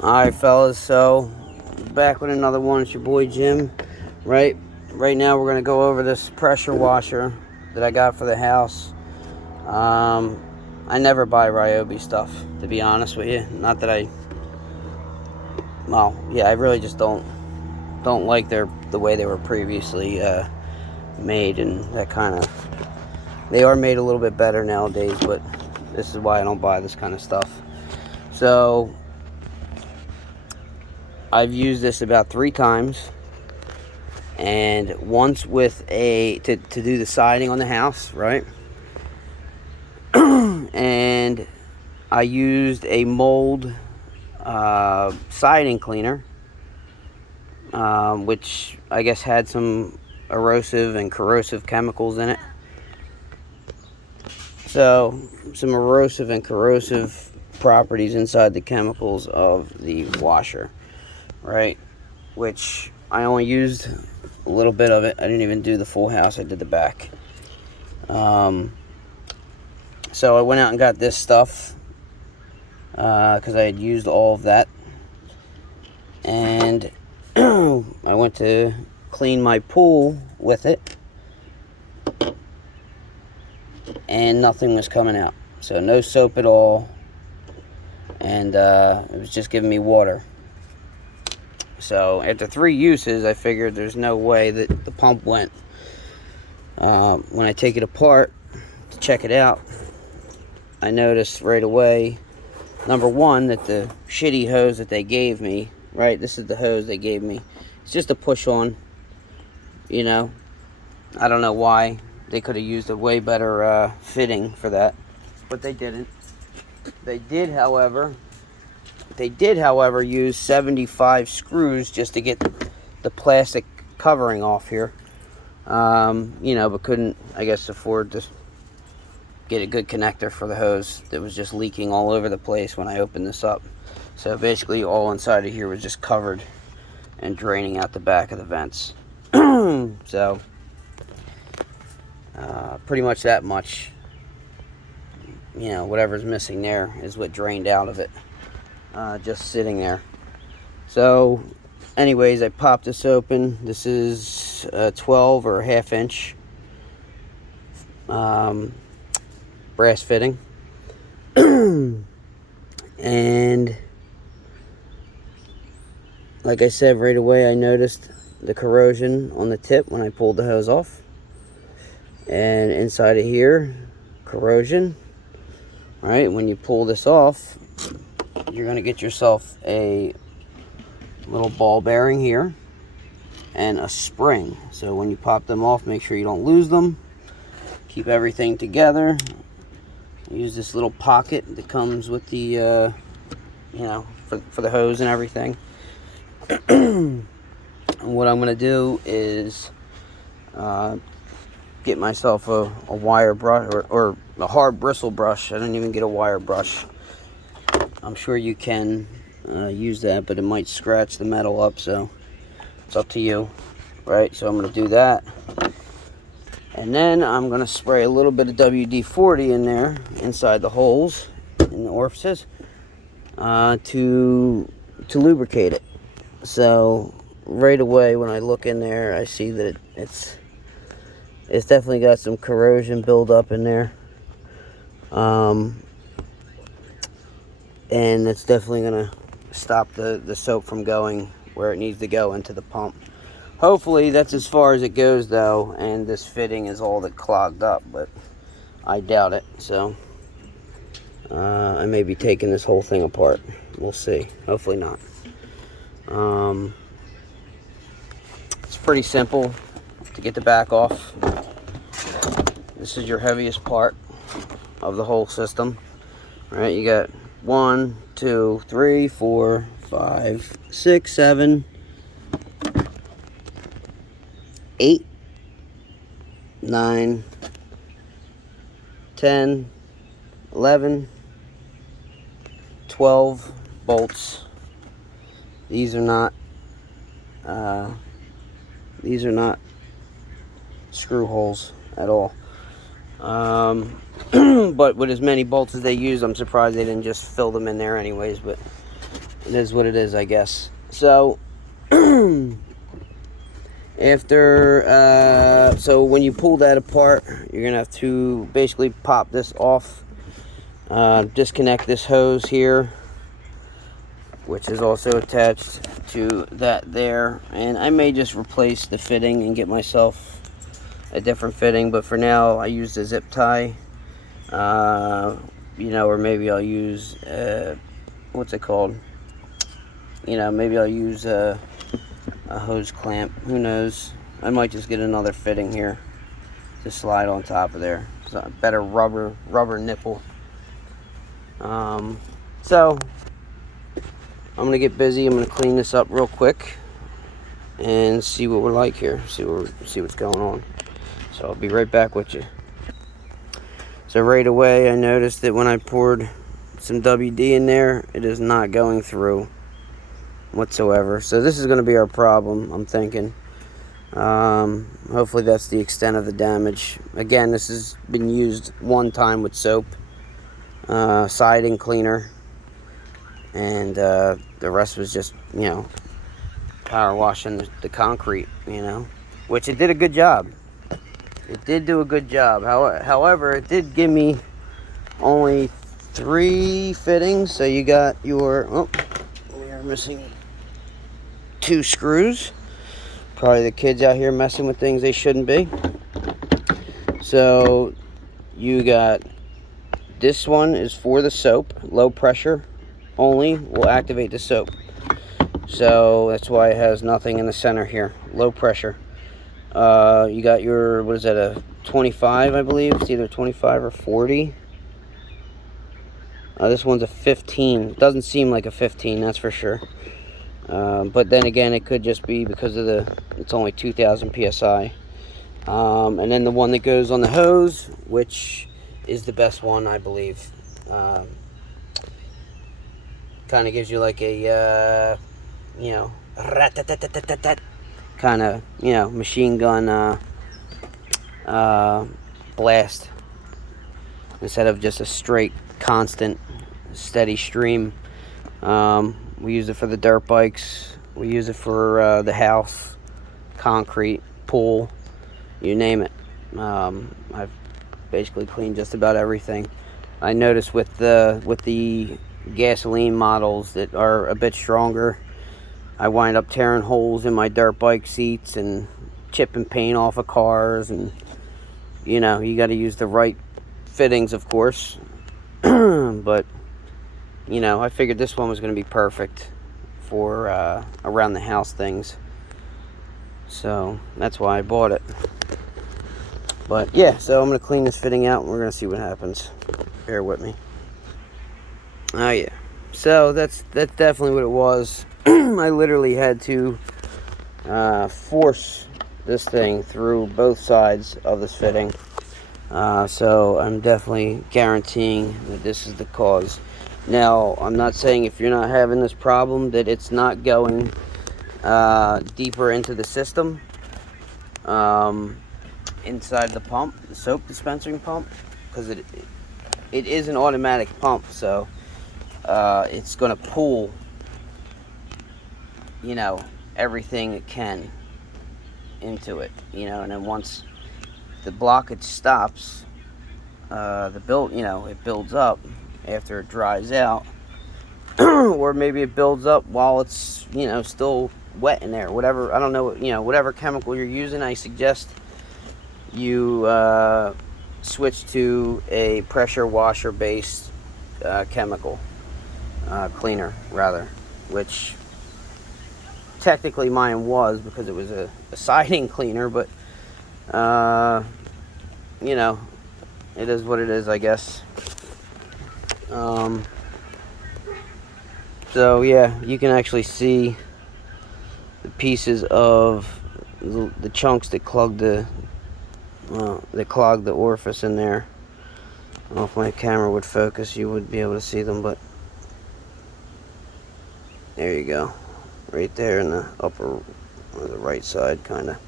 Alright, fellas, so back with another one. It's your boy Jim. Right now we're gonna go over this pressure washer that I got for the house. I never buy ryobi stuff, to be honest with you. Not that I really just don't like the way they were previously made, and that kind of, they are made a little bit better nowadays, but this is why I don't buy this kind of stuff. So I've used this about 3 times, and once with to do the siding on the house, right? And I used a mold siding cleaner, which I guess had some erosive and corrosive chemicals in it. So some erosive and corrosive properties inside the chemicals of the washer, right? Which I only used a little bit of it. I didn't even do the full house. I did the back. So I went out and got this stuff because I had used all of that, and I went to clean my pool with it, and nothing was coming out. So no soap at all, and it was just giving me water. So after 3 uses, I figured there's no way that the pump went. When I take it apart to check it out, I noticed right away, number one, that the shitty hose that they gave me, right, this is the hose they gave me, it's just a push on, you know. I don't know why. They could have used a way better fitting for that, but they didn't. They did, however, use 75 screws just to get the plastic covering off here. You know, but couldn't, I guess, afford to get a good connector for the hose that was just leaking all over the place when I opened this up. So basically all inside of here was just covered and draining out the back of the vents. So pretty much that much, you know, whatever's missing there is what drained out of it, just sitting there. So anyways, I popped this open. This is 12 or a ½ inch brass fitting. And like I said, right away I noticed the corrosion on the tip when I pulled the hose off, and inside of here, corrosion. All right, when you pull this off, you're going to get yourself a little ball bearing here and a spring. So when you pop them off, make sure you don't lose them. Keep everything together. Use this little pocket that comes with the, you know, for the hose and everything. And what I'm going to do is get myself a wire brush, or a hard bristle brush. I didn't even get a wire brush. I'm sure you can use that, but it might scratch the metal up, so it's up to you, right? So I'm going to do that. And then I'm going to spray a little bit of WD-40 in there, inside the holes, in the orifices, to lubricate it. So right away when I look in there, I see that it's definitely got some corrosion buildup in there. And it's definitely going to stop the soap from going where it needs to go, into the pump. Hopefully that's as far as it goes though, and this fitting is all that clogged up, but I doubt it. So I may be taking this whole thing apart. We'll see. Hopefully not. It's pretty simple to get the back off. This is your heaviest part of the whole system. All right, you got 1, 2, 3, 4, 5, 6, 7, 8, 9, 10, 11, 12 bolts. These are not screw holes at all. But with as many bolts as they use, I'm surprised they didn't just fill them in there anyways. But it is what it is, I guess. So after so when you pull that apart, you're gonna have to basically pop this off, disconnect this hose here, which is also attached to that there, and I may just replace the fitting and get myself a different fitting, but for now I use the zip tie, you know, or maybe I'll use what's it called, you know, maybe I'll use a hose clamp, who knows. I might just get another fitting here to slide on top of there. It's a better rubber nipple. So I'm gonna get busy. I'm gonna clean this up real quick and see what we're like here. See what's going on. So I'll be right back with you. So right away I noticed that when I poured some WD in there, it is not going through whatsoever. So this is going to be our problem, I'm thinking. Hopefully that's the extent of the damage. Again, this has been used one time with soap, siding cleaner, and the rest was just, you know, power washing the concrete, you know, which it did a good job. It did do a good job. However, it did give me only 3 fittings. So you got your, oh, we are missing 2 screws. Probably the kids out here messing with things they shouldn't be. So you got, this one is for the soap, low pressure only will activate the soap. So that's why it has nothing in the center here, low pressure. You got your, what is that, a 25, I believe? It's either 25 or 40. This one's a 15. It doesn't seem like a 15, that's for sure. But then again, it could just be because of it's only 2,000 psi. And then the one that goes on the hose, which is the best one, I believe. Kind of gives you like a, you know, kind of, you know, machine gun blast, instead of just a straight, constant, steady stream. We use it for the dirt bikes. We use it for the house, concrete, pool, you name it. I've basically cleaned just about everything. I noticed with the gasoline models that are a bit stronger, I wind up tearing holes in my dirt bike seats and chipping paint off of cars, and you know, you got to use the right fittings, of course. But you know, I figured this one was going to be perfect for around the house things, so that's why I bought it. But yeah, so I'm going to clean this fitting out and we're going to see what happens. Bear with me. Oh yeah, so that's definitely what it was. I literally had to force this thing through both sides of this fitting. So I'm definitely guaranteeing that this is the cause. Now, I'm not saying if you're not having this problem that it's not going deeper into the system, inside the pump, the soap dispensing pump, because it is an automatic pump, so it's going to pull, you know, everything it can into it, you know, and then once the blockage stops, it builds up after it dries out, or maybe it builds up while it's, you know, still wet in there, whatever. I don't know, you know, whatever chemical you're using, I suggest you switch to a pressure washer based chemical cleaner, rather, which technically mine was, because it was a siding cleaner, but you know, it is what it is, I guess. So yeah, you can actually see the pieces of the chunks that clogged the orifice in there. I don't know if my camera would focus, you would be able to see them, but there you go, right there in the upper, or the right side, kind of.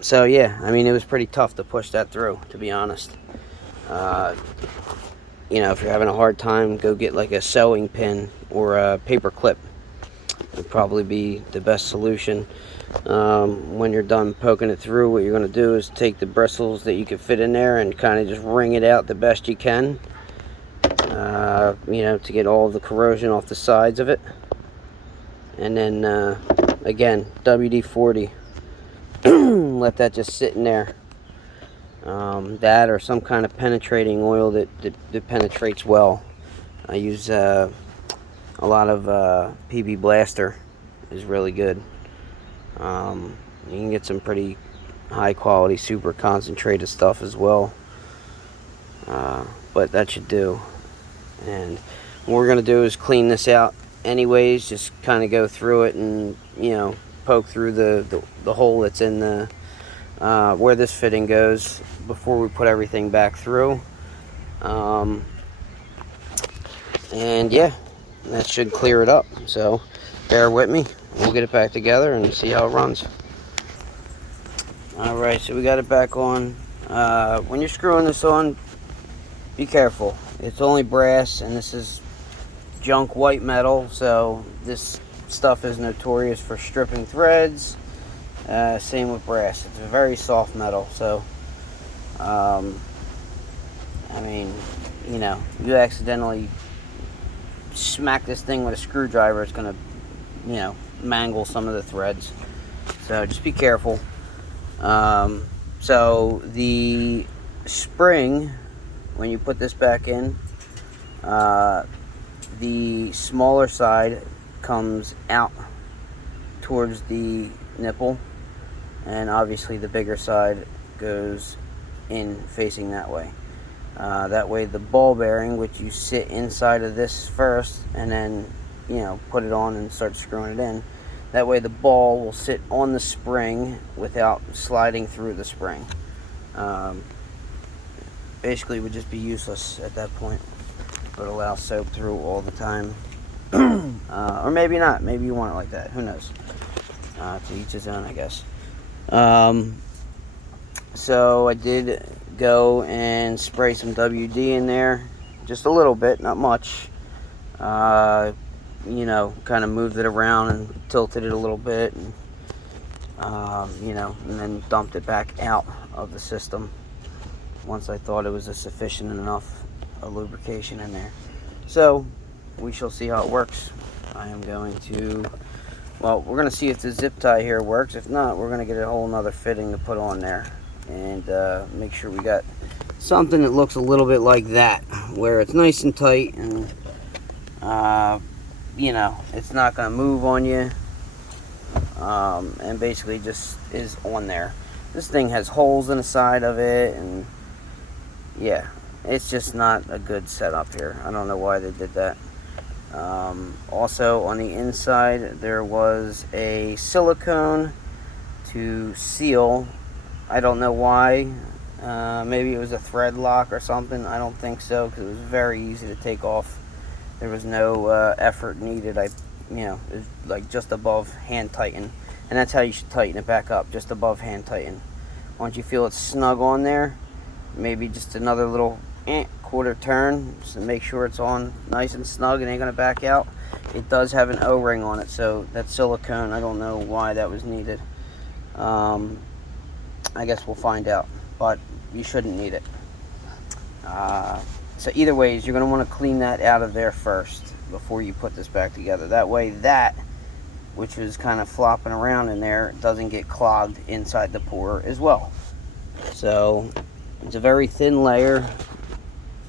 So yeah, I mean, it was pretty tough to push that through, to be honest. you know, if you're having a hard time, go get like a sewing pin or a paper clip. Would probably be the best solution. When you're done poking it through, what you're going to do is take the bristles that you can fit in there and kind of just wring it out the best you can, you know, to get all of the corrosion off the sides of it. And then again, WD-40, let that just sit in there. That or some kind of penetrating oil that penetrates well. I use a lot of PB Blaster is really good. You can get some pretty high quality, super concentrated stuff as well. But that should do. And what we're going to do is clean this out anyways. Just kind of go through it and, you know, poke through the hole that's in the where this fitting goes before we put everything back through. And yeah, that should clear it up. So bear with me. We'll get it back together and see how it runs. Alright, so we got it back on. When you're screwing this on, be careful. It's only brass, and this is junk white metal, so this stuff is notorious for stripping threads. Same with brass. It's a very soft metal, so I mean, you know, you accidentally smack this thing with a screwdriver, it's gonna, you know, mangle some of the threads. So just be careful. So the spring, when you put this back in, the smaller side comes out towards the nipple, and obviously the bigger side goes in facing that way. That way the ball bearing, which you sit inside of this first and then, you know, put it on and start screwing it in. That way the ball will sit on the spring without sliding through the spring. Basically it would just be useless at that point. It would allow soap through all the time. Or maybe not. Maybe you want it like that. Who knows? To each his own, I guess. So I did go and spray some WD in there. Just a little bit, not much. You know, kind of moved it around and tilted it a little bit, and you know, and then dumped it back out of the system once I thought it was a sufficient enough lubrication in there. So we shall see how it works. I am going to, well, we're going to see if the zip tie here works. If not, we're going to get a whole nother fitting to put on there and make sure we got something that looks a little bit like that, where it's nice and tight and you know, it's not going to move on you, and basically just is on there. This thing has holes in the side of it, and yeah, it's just not a good setup here. I don't know why they did that. Also on the inside there was a silicone to seal. I don't know why. Maybe it was a thread lock or something. I don't think so, because it was very easy to take off. There was no effort needed. You know, it was like just above hand tighten, and that's how you should tighten it back up, just above hand tighten. Once you feel it's snug on there, maybe just another little quarter turn just to make sure it's on nice and snug and ain't gonna back out. It does have an O-ring on it, so that silicone, I don't know why that was needed. I guess we'll find out, but you shouldn't need it. So either ways, you're going to want to clean that out of there first before you put this back together. That way that, which was kind of flopping around in there, doesn't get clogged inside the pour as well. So it's a very thin layer.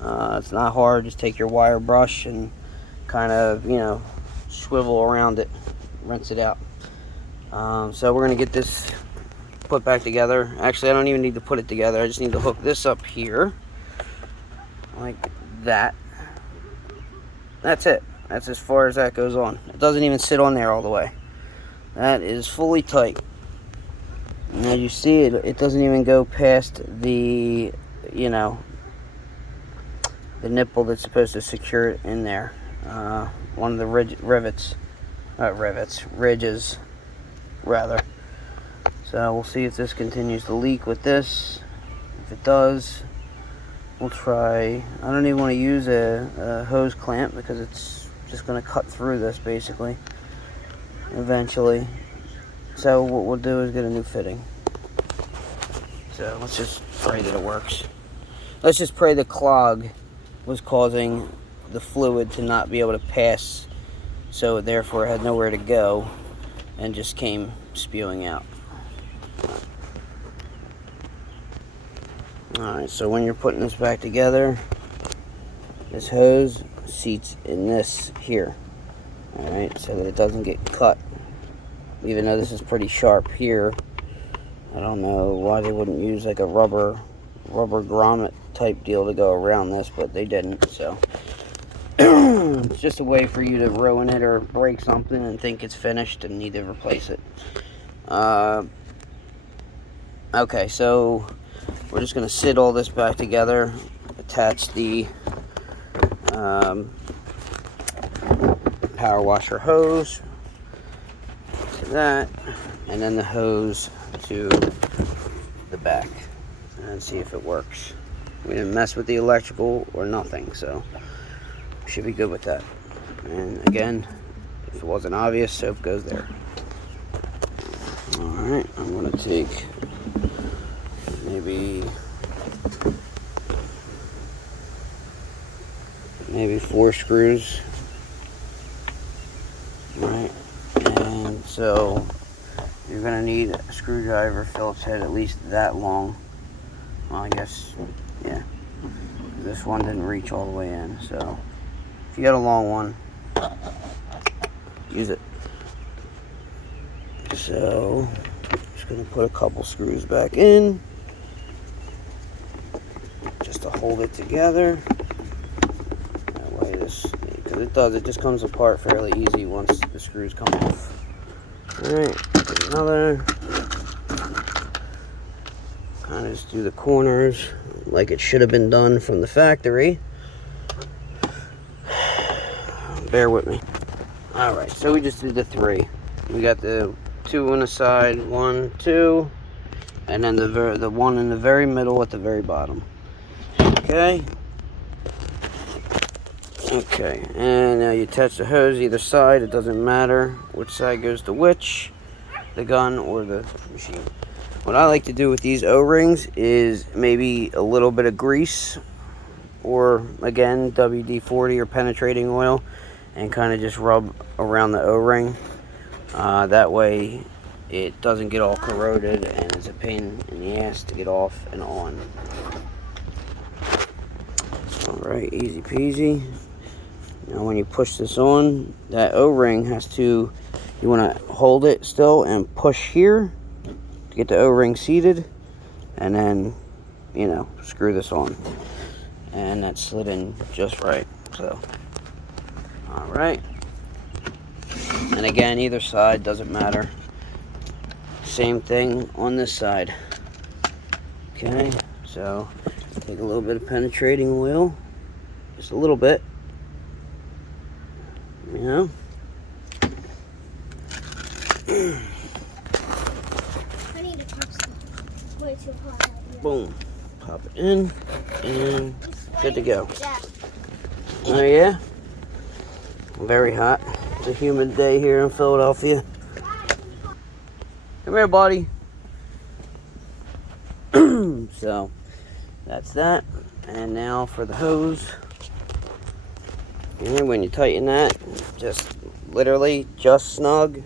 It's not hard. Just take your wire brush and kind of, you know, swivel around it, rinse it out. So we're going to get this put back together. Actually, I don't even need to put it together. I just need to hook this up here like that. That's it. That's as far as that goes on. It doesn't even sit on there all the way. That is fully tight. And as you see, it doesn't even go past the, you know, the nipple that's supposed to secure it in there. One of the ridges, rather. So we'll see if this continues to leak with this. If it does, we'll try, I don't even want to use a hose clamp because it's just going to cut through this basically eventually. So what we'll do is get a new fitting. So let's just pray that it works. Let's just pray the clog was causing the fluid to not be able to pass, so therefore it had nowhere to go and just came spewing out. Alright, so when you're putting this back together, this hose seats in this here. Alright, so that it doesn't get cut. Even though this is pretty sharp here, I don't know why they wouldn't use like a rubber grommet type deal to go around this, but they didn't, so. It's just a way for you to ruin it or break something and think it's finished and need to replace it. Okay, so we're just going to sit all this back together, attach the power washer hose to that, and then the hose to the back, and see if it works. We didn't mess with the electrical or nothing, so should be good with that. And again, if it wasn't obvious, soap goes there. Alright, I'm going to take maybe 4 screws. Right, and so you're going to need a screwdriver, Phillips head, at least that long. Well, I guess, yeah. This one didn't reach all the way in, so if you got a long one, use it. So, just going to put a couple screws back in, just to hold it together. That way because it just comes apart fairly easy once the screws come off. Alright, another. Kind of just do the corners like it should have been done from the factory. Bear with me. Alright, so we just did the 3. We got the 2 on the side, 1, 2, and then the one in the very middle at the very bottom. Okay. Okay, and now you attach the hose either side. It doesn't matter which side goes to which, the gun or the machine. What I like to do with these O-rings is maybe a little bit of grease, or again WD-40 or penetrating oil, and kind of just rub around the O-ring. That way it doesn't get all corroded and it's a pain in the ass to get off and on. Alright, easy peasy. Now when you push this on, that O-ring has to, you want to hold it still and push here to get the O-ring seated, and then, you know, screw this on. And that slid in just right, so. Alright. And again, either side, doesn't matter. Same thing on this side. Okay, so take a little bit of penetrating oil, just a little bit, you know. I need to pop some way too hot. Boom, pop it in, and good to go. Oh yeah, very hot. It's a humid day here in Philadelphia. Come here, buddy. So that's that. And now for the hose. And when you tighten that, just literally just snug.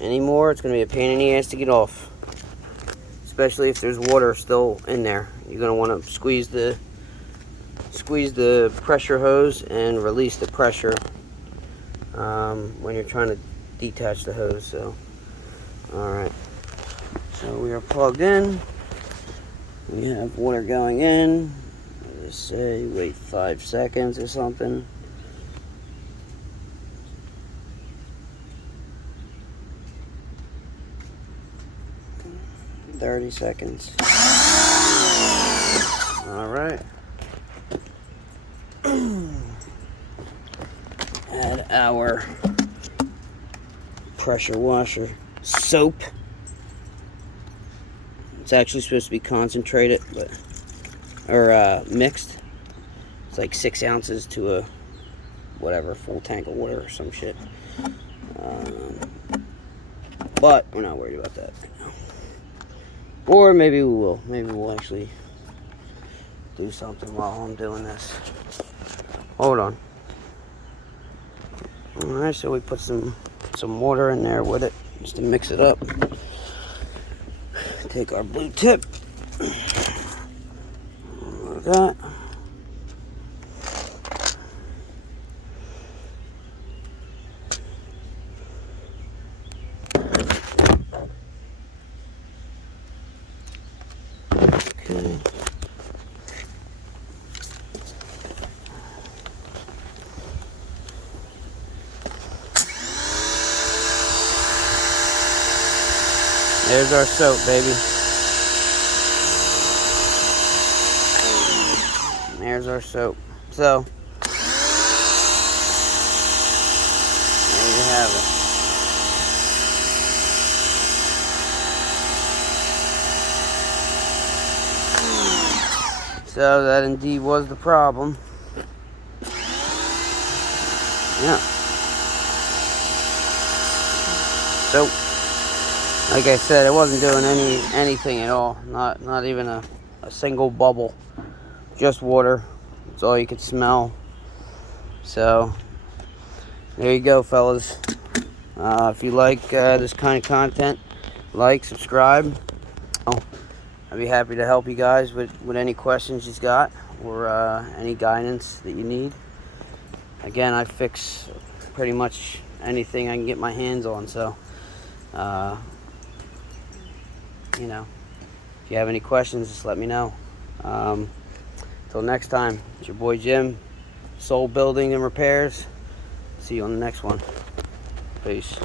Anymore, it's going to be a pain in the ass to get off. Especially if there's water still in there. You're going to want to squeeze the pressure hose and release the pressure when you're trying to detach the hose. So, alright. So we are plugged in. We have water going in. Let's say wait 5 seconds or something. $30 seconds. Alright. Add our pressure washer soap. It's actually supposed to be concentrated, but or mixed. It's like 6 ounces to a whatever full tank of water or some shit. But we're not worried about that right now. Or maybe we will. Maybe we'll actually do something while I'm doing this. Hold on. Alright, so we put some water in there with it just to mix it up. Take our blue tip. Like that. Okay. There's our soap, baby. There's our soap. So, there you have it. So, that indeed was the problem. Yeah. So, like I said, it wasn't doing anything at all. Not even a single bubble. Just water. That's all you could smell. So, there you go, fellas. If you like this kind of content, like, subscribe. I'd be happy to help you guys with any questions you've got or any guidance that you need. Again, I fix pretty much anything I can get my hands on. So, you know, if you have any questions, just let me know. Till next time, it's your boy Jim, Soul Building and Repairs. See you on the next one. Peace.